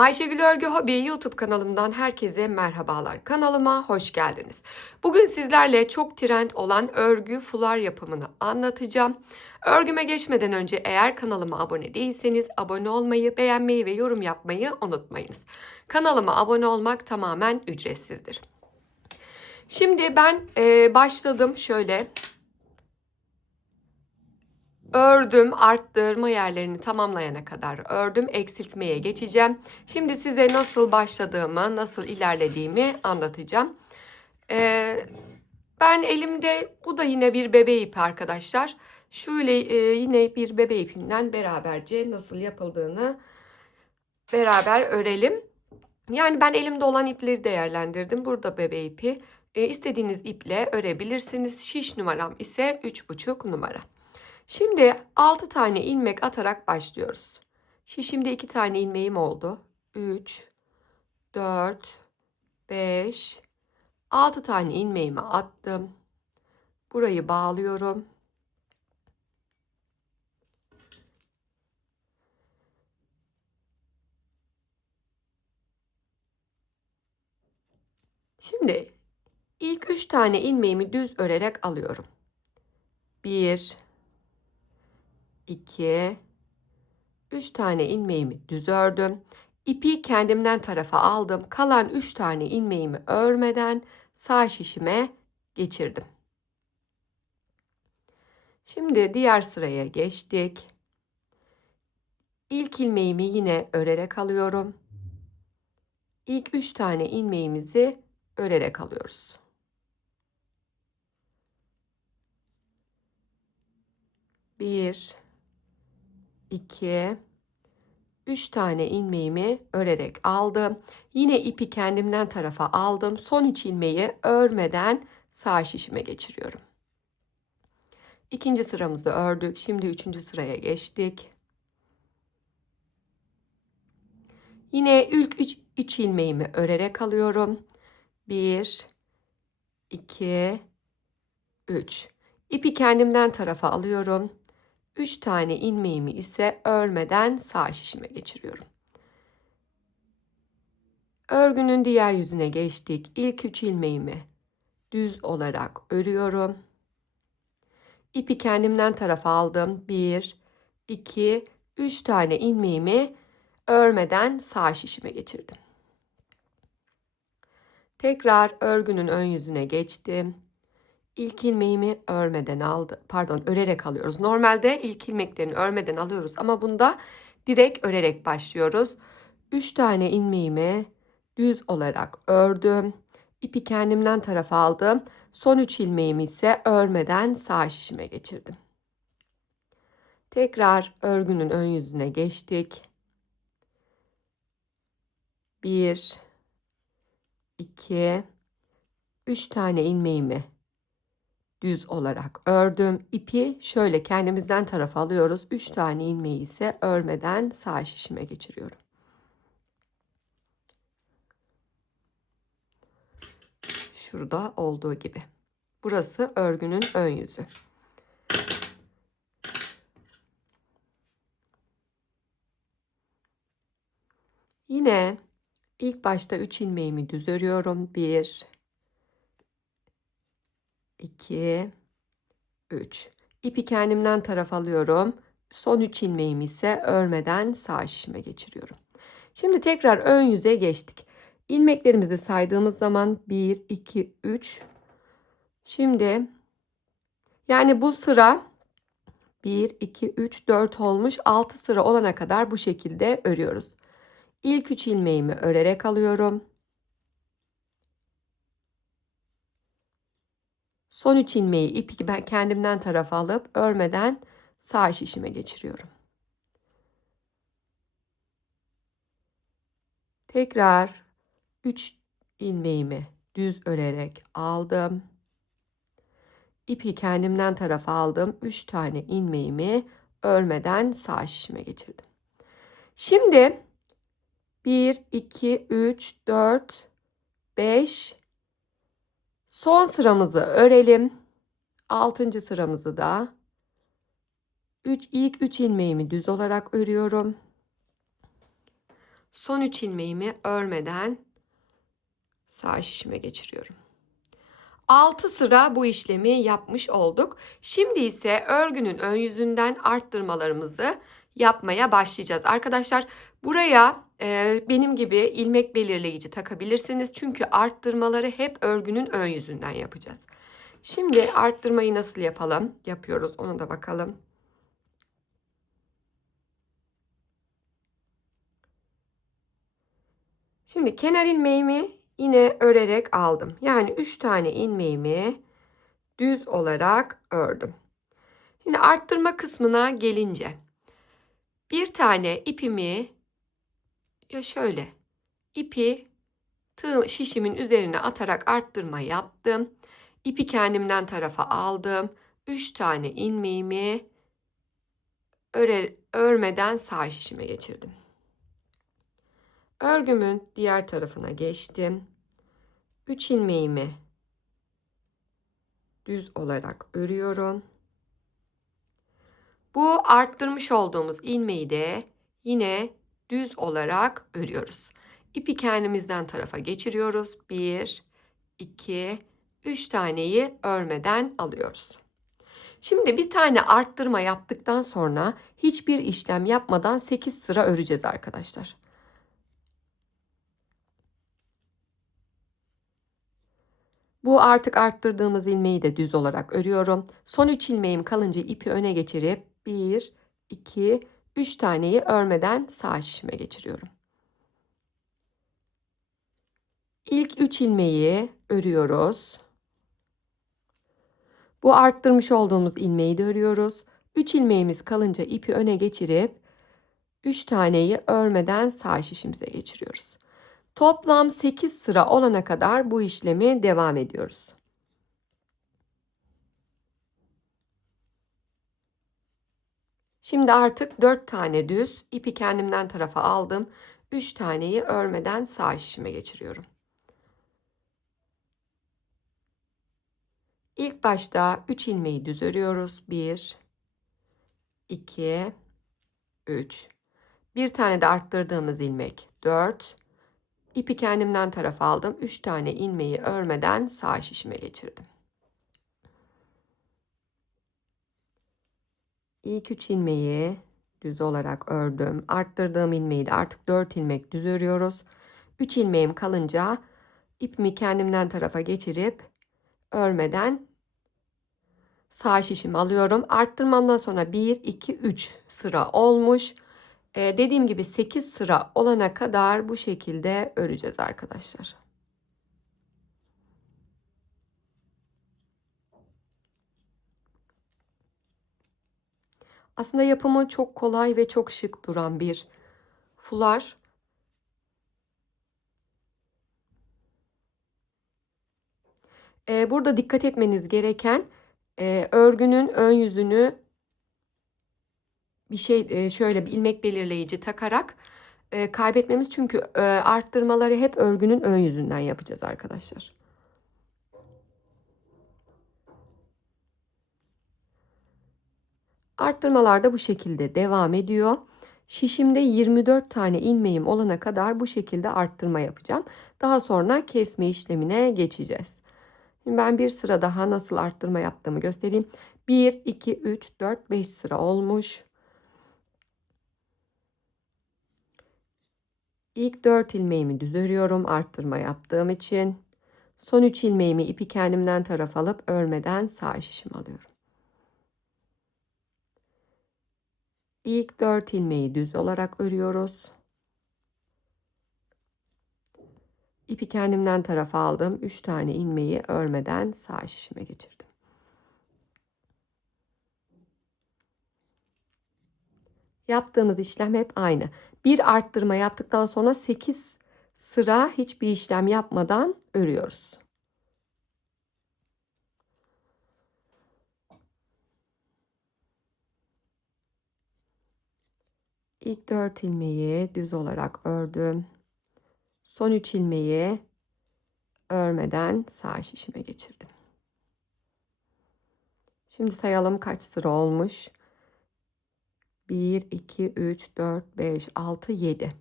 Ayşegül Örgü Hobi YouTube kanalımdan herkese merhabalar. Kanalıma hoş geldiniz. Bugün sizlerle çok trend olan örgü fular yapımını anlatacağım. Örgüme geçmeden önce eğer kanalıma abone değilseniz abone olmayı, beğenmeyi ve yorum yapmayı unutmayınız. Kanalıma abone olmak tamamen ücretsizdir. Şimdi ben e, başladım şöyle Ördüm, arttırma yerlerini tamamlayana kadar ördüm, eksiltmeye geçeceğim. Şimdi size nasıl başladığımı, nasıl ilerlediğimi anlatacağım. Ee, ben elimde, bu da yine bir bebe ipi arkadaşlar. Şöyle e, yine bir bebe ipinden beraberce nasıl yapıldığını beraber örelim. Yani ben elimde olan ipleri değerlendirdim. Burada bebe ipi. E, istediğiniz iple örebilirsiniz. Şiş numaram ise 3,5 numara. Şimdi 6 tane ilmek atarak başlıyoruz. Şişimde 2 tane ilmeğim oldu. 3, 4, 5, 6 tane ilmeğimi attım. Burayı bağlıyorum. Şimdi ilk 3 tane ilmeğimi düz örerek alıyorum. 1 2 3 tane ilmeğimi düz ördüm. İpi kendimden tarafa aldım. Kalan 3 tane ilmeğimi örmeden sağ şişime geçirdim. Şimdi diğer sıraya geçtik. İlk ilmeğimi yine örerek alıyorum. İlk 3 tane ilmeğimizi örerek alıyoruz. Bir, 2 3 tane ilmeğimi örerek aldım. Yine ipi kendimden tarafa aldım. Son 3 ilmeği örmeden sağ şişime geçiriyorum. İkinci sıramızda ördük. Şimdi üçüncü sıraya geçtik. Yine ilk 3 üç ilmeğimi örerek alıyorum. 1 2 3 İpi kendimden tarafa alıyorum. 3 tane ilmeğimi ise örmeden sağ şişime geçiriyorum. Örgünün diğer yüzüne geçtik. İlk 3 ilmeğimi düz olarak örüyorum. İpi kendimden tarafa aldım. 1 2 3 tane ilmeğimi örmeden sağ şişime geçirdim. Tekrar örgünün ön yüzüne geçtim. İlk ilmeğimi örmeden aldı. Pardon örerek alıyoruz. Normalde ilk ilmeklerini örmeden alıyoruz ama bunda direkt örerek başlıyoruz. 3 tane ilmeğimi düz olarak ördüm. İpi kendimden tarafa aldım. Son 3 ilmeğimi ise örmeden sağ şişime geçirdim. Tekrar örgünün ön yüzüne geçtik. 1 2 3 tane ilmeğimi düz olarak ördüm. İpi şöyle kendimizden tarafa alıyoruz. 3 tane ilmeği ise örmeden sağ şişime geçiriyorum. Şurada olduğu gibi. Burası örgünün ön yüzü. Yine ilk başta 3 ilmeğimi düz örüyorum. 1 2 3 İpi kendimden taraf alıyorum. Son 3 ilmeğimi ise örmeden sağ şişime geçiriyorum. Şimdi tekrar ön yüze geçtik. İlmeklerimizi saydığımız zaman 1 2 3 Şimdi yani bu sıra 1 2 3 4 olmuş. 6 sıra olana kadar bu şekilde örüyoruz. İlk 3 ilmeğimi örerek alıyorum. Son 3 ilmeği ipi ben kendimden tarafa alıp örmeden sağ şişime geçiriyorum. Tekrar 3 ilmeğimi düz örerek aldım. İpi kendimden tarafa aldım. 3 tane ilmeğimi örmeden sağ şişime geçirdim. Şimdi 1 2 3 4 5 Son sıramızı örelim. Altıncı sıramızı da 3 ilk 3 ilmeğimi düz olarak örüyorum. Son 3 ilmeğimi örmeden sağ şişime geçiriyorum. 6 sıra bu işlemi yapmış olduk. Şimdi ise örgünün ön yüzünden arttırmalarımızı yapmaya başlayacağız. Arkadaşlar buraya benim gibi ilmek belirleyici takabilirsiniz. Çünkü arttırmaları hep örgünün ön yüzünden yapacağız. Şimdi arttırmayı nasıl yapalım? Yapıyoruz ona da bakalım. Şimdi kenar ilmeğimi yine örerek aldım. Yani 3 tane ilmeğimi düz olarak ördüm. Şimdi arttırma kısmına gelince bir tane ipimi ya şöyle ipi tığ şişimin üzerine atarak arttırma yaptım. İpi kendimden tarafa aldım. 3 tane ilmeğimi örer, örmeden sağ şişime geçirdim. Örgümün diğer tarafına geçtim. 3 ilmeğimi düz olarak örüyorum. Bu arttırmış olduğumuz ilmeği de yine düz olarak örüyoruz. İpi kendimizden tarafa geçiriyoruz. 1 2 3 taneyi örmeden alıyoruz. Şimdi bir tane arttırma yaptıktan sonra hiçbir işlem yapmadan 8 sıra öreceğiz arkadaşlar. Bu artık arttırdığımız ilmeği de düz olarak örüyorum. Son 3 ilmeğim kalınca ipi öne geçirip 1, 2, 3 taneyi örmeden sağ şişime geçiriyorum. İlk 3 ilmeği örüyoruz. Bu arttırmış olduğumuz ilmeği de örüyoruz. 3 ilmeğimiz kalınca ipi öne geçirip 3 taneyi örmeden sağ şişimize geçiriyoruz. Toplam 8 sıra olana kadar bu işlemi devam ediyoruz. Şimdi artık 4 tane düz ipi kendimden tarafa aldım. 3 taneyi örmeden sağ şişime geçiriyorum. İlk başta 3 ilmeği düz örüyoruz. 1 2 3 bir tane de arttırdığımız ilmek 4 İpi kendimden tarafa aldım. 3 tane ilmeği örmeden sağ şişime geçirdim. İlk 3 ilmeği düz olarak ördüm. Arttırdığım ilmeği de artık 4 ilmek düz örüyoruz. 3 ilmeğim kalınca ipimi kendimden tarafa geçirip örmeden sağ şişimi alıyorum. Arttırmamdan sonra 1, 2, 3 sıra olmuş. Ee, dediğim gibi 8 sıra olana kadar bu şekilde öreceğiz arkadaşlar. Aslında yapımı çok kolay ve çok şık duran bir fular. Ee, burada dikkat etmeniz gereken e, örgünün ön yüzünü bir şey şöyle bir ilmek belirleyici takarak kaybetmemiz çünkü arttırmaları hep örgünün ön yüzünden yapacağız arkadaşlar. Arttırmalar da bu şekilde devam ediyor. Şişimde 24 tane ilmeğim olana kadar bu şekilde arttırma yapacağım. Daha sonra kesme işlemine geçeceğiz. Şimdi ben bir sıra daha nasıl arttırma yaptığımı göstereyim. 1, 2, 3, 4, 5 sıra olmuş. İlk 4 ilmeğimi düz örüyorum arttırma yaptığım için. Son 3 ilmeğimi ipi kendimden taraf alıp örmeden sağ şişim alıyorum. İlk 4 ilmeği düz olarak örüyoruz. İpi kendimden tarafa aldım. 3 tane ilmeği örmeden sağ şişime geçirdim. Yaptığımız işlem hep aynı. Bir arttırma yaptıktan sonra 8 sıra hiçbir işlem yapmadan örüyoruz. İlk 4 ilmeği düz olarak ördüm. Son 3 ilmeği örmeden sağ şişime geçirdim. Şimdi sayalım kaç sıra olmuş. 1, 2, 3, 4, 5, 6, 7.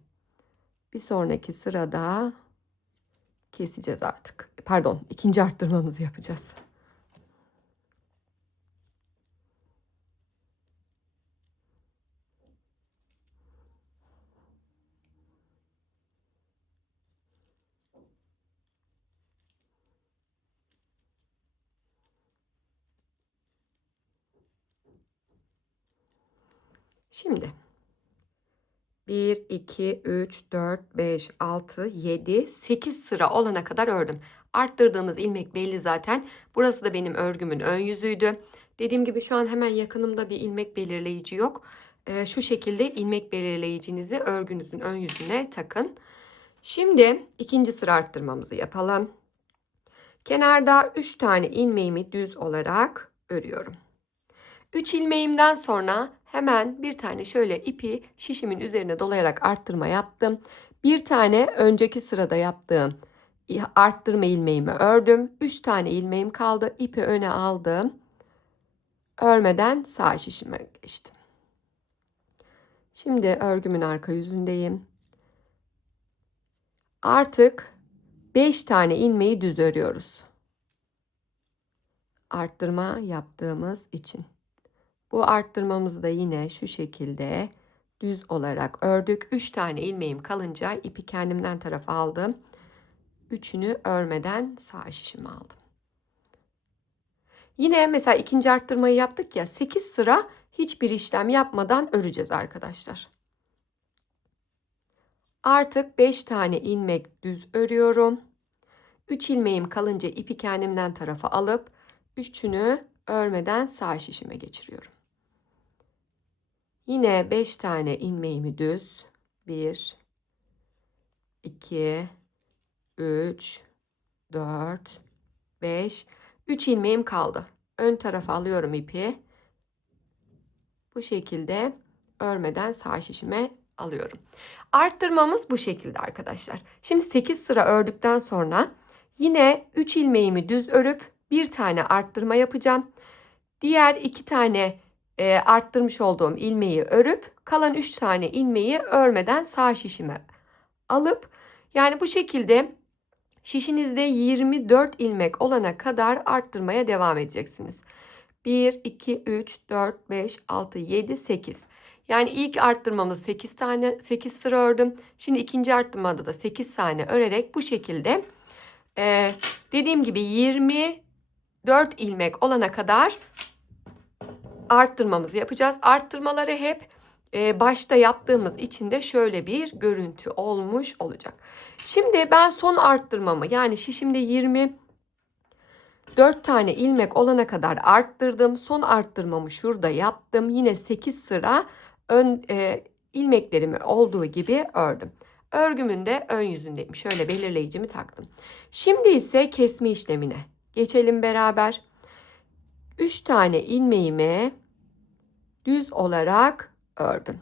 Bir sonraki sırada keseceğiz artık. Pardon, ikinci arttırmamızı yapacağız. Şimdi 1, 2, 3, 4, 5, 6, 7, 8 sıra olana kadar ördüm. Arttırdığımız ilmek belli zaten. Burası da benim örgümün ön yüzüydü. Dediğim gibi şu an hemen yakınımda bir ilmek belirleyici yok. Ee, şu şekilde ilmek belirleyicinizi örgünüzün ön yüzüne takın. Şimdi ikinci sıra arttırmamızı yapalım. Kenarda 3 tane ilmeğimi düz olarak örüyorum. 3 ilmeğimden sonra hemen bir tane şöyle ipi şişimin üzerine dolayarak arttırma yaptım. Bir tane önceki sırada yaptığım arttırma ilmeğimi ördüm. 3 tane ilmeğim kaldı. İpi öne aldım. Örmeden sağ şişime geçtim. Şimdi örgümün arka yüzündeyim. Artık 5 tane ilmeği düz örüyoruz. Arttırma yaptığımız için. Bu arttırmamızı da yine şu şekilde düz olarak ördük. 3 tane ilmeğim kalınca ipi kendimden tarafa aldım. Üçünü örmeden sağ şişimi aldım. Yine mesela ikinci arttırmayı yaptık ya 8 sıra hiçbir işlem yapmadan öreceğiz arkadaşlar. Artık 5 tane ilmek düz örüyorum. 3 ilmeğim kalınca ipi kendimden tarafa alıp üçünü örmeden sağ şişime geçiriyorum. Yine 5 tane ilmeğimi düz. 1 2 3 4 5 3 ilmeğim kaldı. Ön tarafa alıyorum ipi. Bu şekilde örmeden sağ şişime alıyorum. Arttırmamız bu şekilde arkadaşlar. Şimdi 8 sıra ördükten sonra yine 3 ilmeğimi düz örüp bir tane arttırma yapacağım. Diğer iki tane e, arttırmış olduğum ilmeği örüp kalan 3 tane ilmeği örmeden sağ şişime alıp yani bu şekilde şişinizde 24 ilmek olana kadar arttırmaya devam edeceksiniz. 1, 2, 3, 4, 5, 6, 7, 8. Yani ilk arttırmamız 8 tane 8 sıra ördüm. Şimdi ikinci arttırmada da 8 tane örerek bu şekilde e, dediğim gibi 24 ilmek olana kadar arttırmamızı yapacağız. Arttırmaları hep e, başta yaptığımız için de şöyle bir görüntü olmuş olacak. Şimdi ben son arttırmamı yani şişimde 20 4 tane ilmek olana kadar arttırdım. Son arttırmamı şurada yaptım. Yine 8 sıra ön e, ilmeklerimi olduğu gibi ördüm. Örgümün de ön yüzündeyim. Şöyle belirleyicimi taktım. Şimdi ise kesme işlemine geçelim beraber. 3 tane ilmeğimi düz olarak ördüm.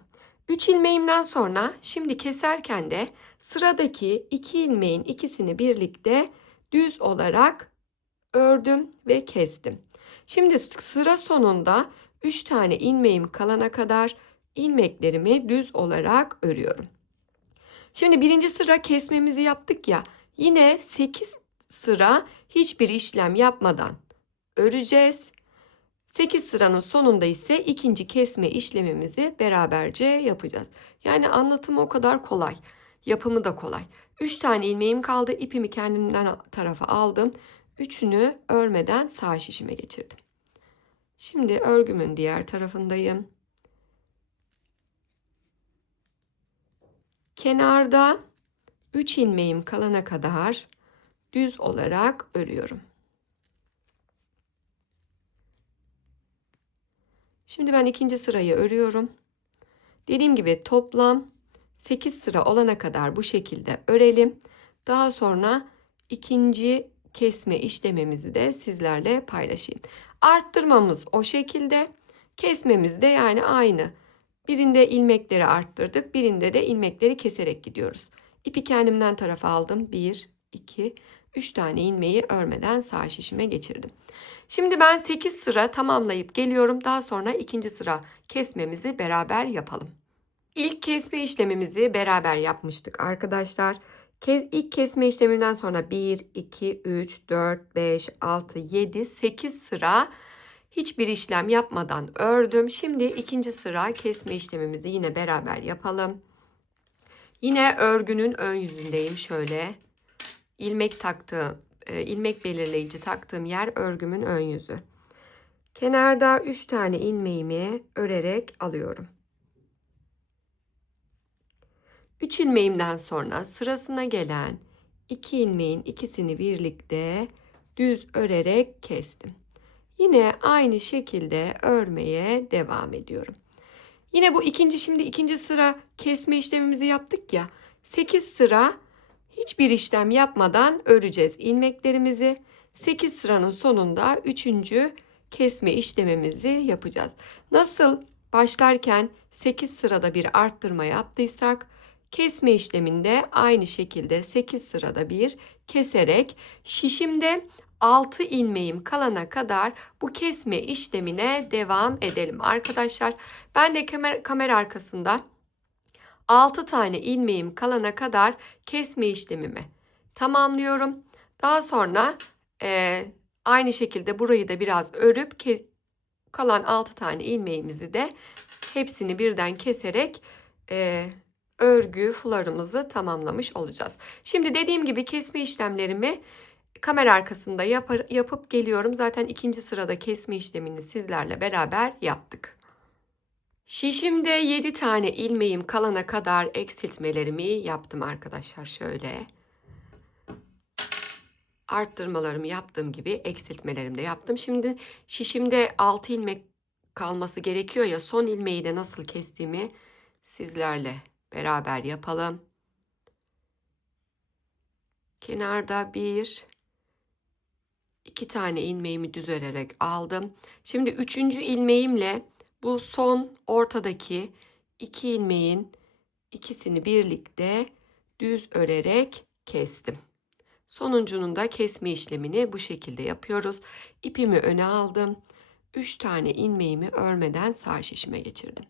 3 ilmeğimden sonra şimdi keserken de sıradaki 2 ilmeğin ikisini birlikte düz olarak ördüm ve kestim. Şimdi sıra sonunda 3 tane ilmeğim kalana kadar ilmeklerimi düz olarak örüyorum. Şimdi birinci sıra kesmemizi yaptık ya. Yine 8 sıra hiçbir işlem yapmadan öreceğiz. 8 sıranın sonunda ise ikinci kesme işlemimizi beraberce yapacağız. Yani anlatımı o kadar kolay. Yapımı da kolay. 3 tane ilmeğim kaldı. İpimi kendimden tarafa aldım. Üçünü örmeden sağ şişime geçirdim. Şimdi örgümün diğer tarafındayım. Kenarda 3 ilmeğim kalana kadar düz olarak örüyorum. Şimdi ben ikinci sırayı örüyorum. Dediğim gibi toplam 8 sıra olana kadar bu şekilde örelim. Daha sonra ikinci kesme işlemimizi de sizlerle paylaşayım. Arttırmamız o şekilde. Kesmemiz de yani aynı. Birinde ilmekleri arttırdık. Birinde de ilmekleri keserek gidiyoruz. İpi kendimden tarafa aldım. 1, 2, 3 tane ilmeği örmeden sağ şişime geçirdim. Şimdi ben 8 sıra tamamlayıp geliyorum. Daha sonra ikinci sıra kesmemizi beraber yapalım. İlk kesme işlemimizi beraber yapmıştık arkadaşlar. İlk kesme işleminden sonra 1, 2, 3, 4, 5, 6, 7, 8 sıra hiçbir işlem yapmadan ördüm. Şimdi ikinci sıra kesme işlemimizi yine beraber yapalım. Yine örgünün ön yüzündeyim şöyle. ilmek taktığım, e, ilmek belirleyici taktığım yer örgümün ön yüzü. Kenarda 3 tane ilmeğimi örerek alıyorum. 3 ilmeğimden sonra sırasına gelen 2 ilmeğin ikisini birlikte düz örerek kestim. Yine aynı şekilde örmeye devam ediyorum. Yine bu ikinci şimdi ikinci sıra kesme işlemimizi yaptık ya. 8 sıra hiçbir işlem yapmadan öreceğiz ilmeklerimizi. 8 sıranın sonunda 3. kesme işlemimizi yapacağız. Nasıl başlarken 8 sırada bir arttırma yaptıysak kesme işleminde aynı şekilde 8 sırada bir keserek şişimde 6 ilmeğim kalana kadar bu kesme işlemine devam edelim arkadaşlar. Ben de kamera, kamera arkasında 6 tane ilmeğim kalana kadar kesme işlemimi tamamlıyorum. Daha sonra e, aynı şekilde burayı da biraz örüp ke, kalan 6 tane ilmeğimizi de hepsini birden keserek e, örgü fularımızı tamamlamış olacağız. Şimdi dediğim gibi kesme işlemlerimi kamera arkasında yapar, yapıp geliyorum. Zaten ikinci sırada kesme işlemini sizlerle beraber yaptık. Şişimde 7 tane ilmeğim kalana kadar eksiltmelerimi yaptım arkadaşlar. Şöyle arttırmalarımı yaptığım gibi eksiltmelerimi de yaptım. Şimdi şişimde 6 ilmek kalması gerekiyor ya son ilmeği de nasıl kestiğimi sizlerle beraber yapalım. Kenarda bir, iki tane ilmeğimi düz örerek aldım. Şimdi üçüncü ilmeğimle bu son ortadaki iki ilmeğin ikisini birlikte düz örerek kestim. Sonuncunun da kesme işlemini bu şekilde yapıyoruz. İpimi öne aldım. 3 tane ilmeğimi örmeden sağ şişime geçirdim.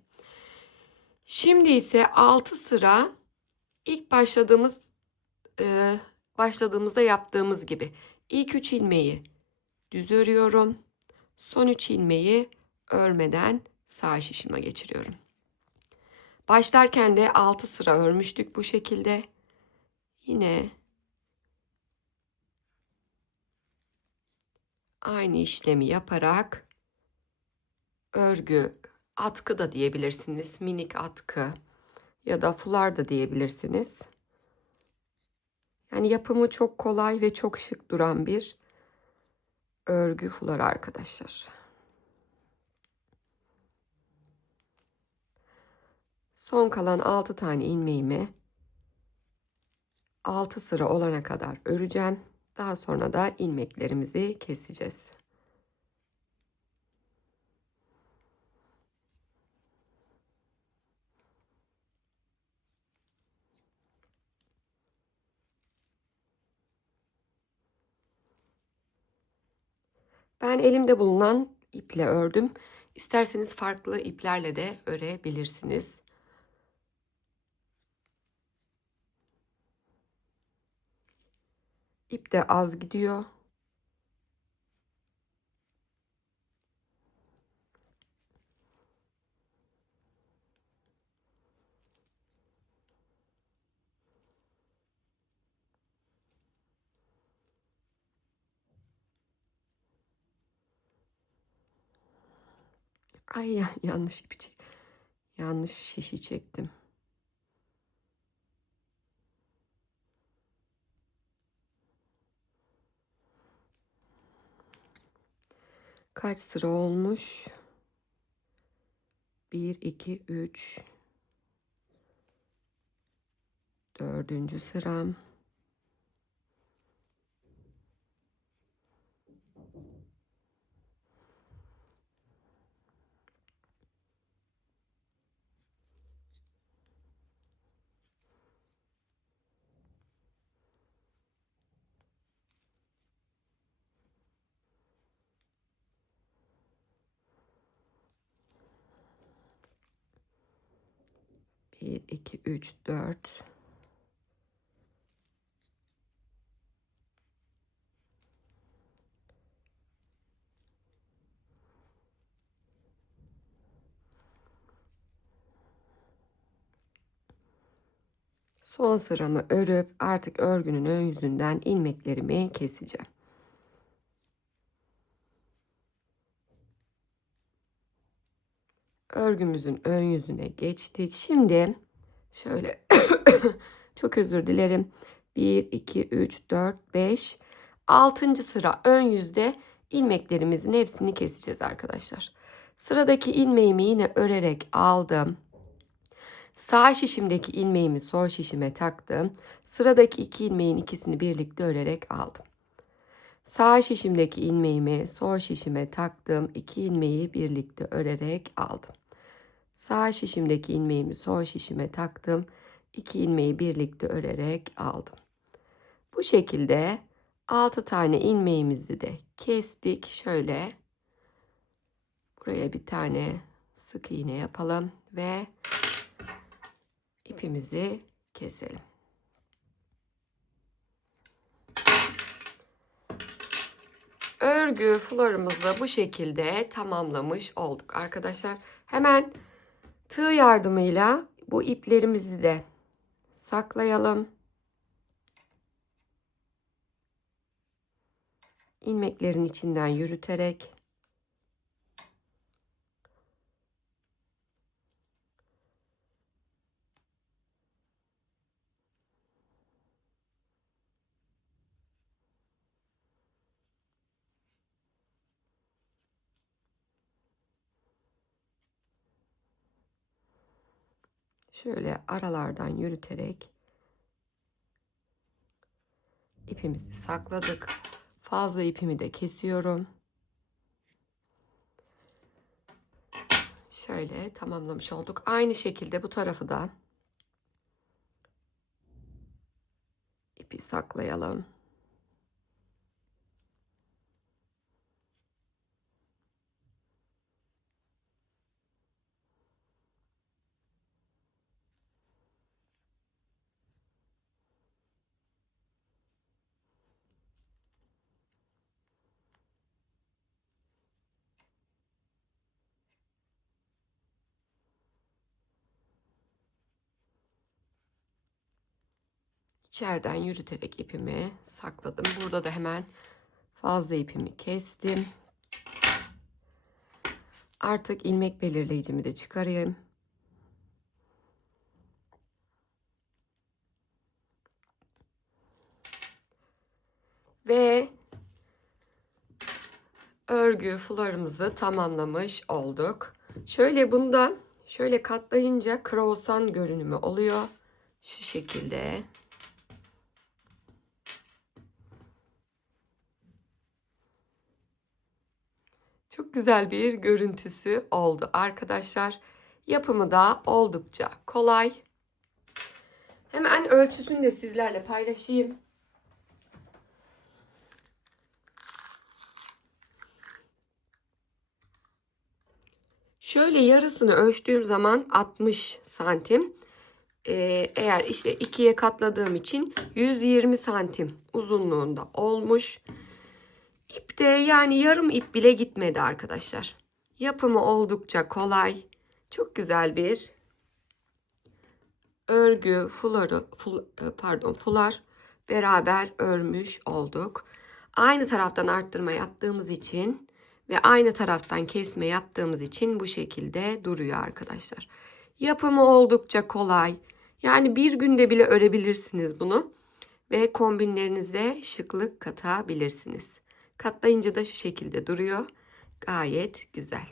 Şimdi ise 6 sıra ilk başladığımız e, başladığımızda yaptığımız gibi ilk 3 ilmeği düz örüyorum. Son 3 ilmeği örmeden sağ şişime geçiriyorum. Başlarken de 6 sıra örmüştük bu şekilde. Yine aynı işlemi yaparak örgü atkı da diyebilirsiniz. Minik atkı ya da fular da diyebilirsiniz. Yani yapımı çok kolay ve çok şık duran bir örgü fular arkadaşlar. Son kalan 6 tane ilmeğimi 6 sıra olana kadar öreceğim. Daha sonra da ilmeklerimizi keseceğiz. Ben elimde bulunan iple ördüm. İsterseniz farklı iplerle de örebilirsiniz. İp de az gidiyor. Ay ya, yanlış ipi çek. Yanlış şişi çektim. Kaç sıra olmuş? 1, 2, 3. Dördüncü sıram. 1, 2, 3, 4. Son sıramı örüp artık örgünün ön yüzünden ilmeklerimi keseceğim. Örgümüzün ön yüzüne geçtik. Şimdi şöyle çok özür dilerim. 1, 2, 3, 4, 5, 6. sıra ön yüzde ilmeklerimizin hepsini keseceğiz arkadaşlar. Sıradaki ilmeğimi yine örerek aldım. Sağ şişimdeki ilmeğimi sol şişime taktım. Sıradaki iki ilmeğin ikisini birlikte örerek aldım. Sağ şişimdeki ilmeğimi sol şişime taktım. İki ilmeği birlikte örerek aldım. Sağ şişimdeki ilmeğimi sol şişime taktım. İki ilmeği birlikte örerek aldım. Bu şekilde 6 tane ilmeğimizi de kestik. Şöyle buraya bir tane sık iğne yapalım ve ipimizi keselim. Örgü florumuzu bu şekilde tamamlamış olduk arkadaşlar. Hemen tığ yardımıyla bu iplerimizi de saklayalım. ilmeklerin içinden yürüterek şöyle aralardan yürüterek ipimizi sakladık. Fazla ipimi de kesiyorum. Şöyle tamamlamış olduk. Aynı şekilde bu tarafı da ipi saklayalım. İçeriden yürüterek ipimi sakladım. Burada da hemen fazla ipimi kestim. Artık ilmek belirleyicimi de çıkarayım. Ve örgü fularımızı tamamlamış olduk. Şöyle bunda şöyle katlayınca krosan görünümü oluyor. Şu şekilde. Güzel bir görüntüsü oldu arkadaşlar. Yapımı da oldukça kolay. Hemen ölçüsünü de sizlerle paylaşayım. Şöyle yarısını ölçtüğüm zaman 60 santim. Ee, eğer işte ikiye katladığım için 120 santim uzunluğunda olmuş. İp de yani yarım ip bile gitmedi arkadaşlar. Yapımı oldukça kolay. Çok güzel bir örgü fuları ful, e, pardon fular beraber örmüş olduk. Aynı taraftan arttırma yaptığımız için ve aynı taraftan kesme yaptığımız için bu şekilde duruyor arkadaşlar. Yapımı oldukça kolay. Yani bir günde bile örebilirsiniz bunu ve kombinlerinize şıklık katabilirsiniz. Katlayınca da şu şekilde duruyor. Gayet güzel.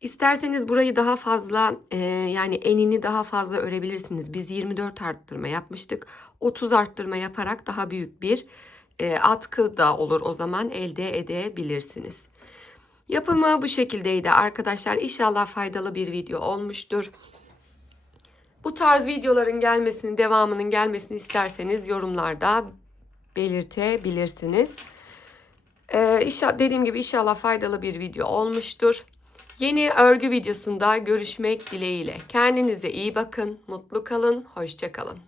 İsterseniz burayı daha fazla e, yani enini daha fazla örebilirsiniz. Biz 24 arttırma yapmıştık. 30 arttırma yaparak daha büyük bir e, atkı da olur o zaman elde edebilirsiniz. Yapımı bu şekildeydi arkadaşlar. İnşallah faydalı bir video olmuştur. Bu tarz videoların gelmesini, devamının gelmesini isterseniz yorumlarda belirtebilirsiniz. Ee, inşa- dediğim gibi inşallah faydalı bir video olmuştur. Yeni örgü videosunda görüşmek dileğiyle. Kendinize iyi bakın, mutlu kalın, hoşça kalın.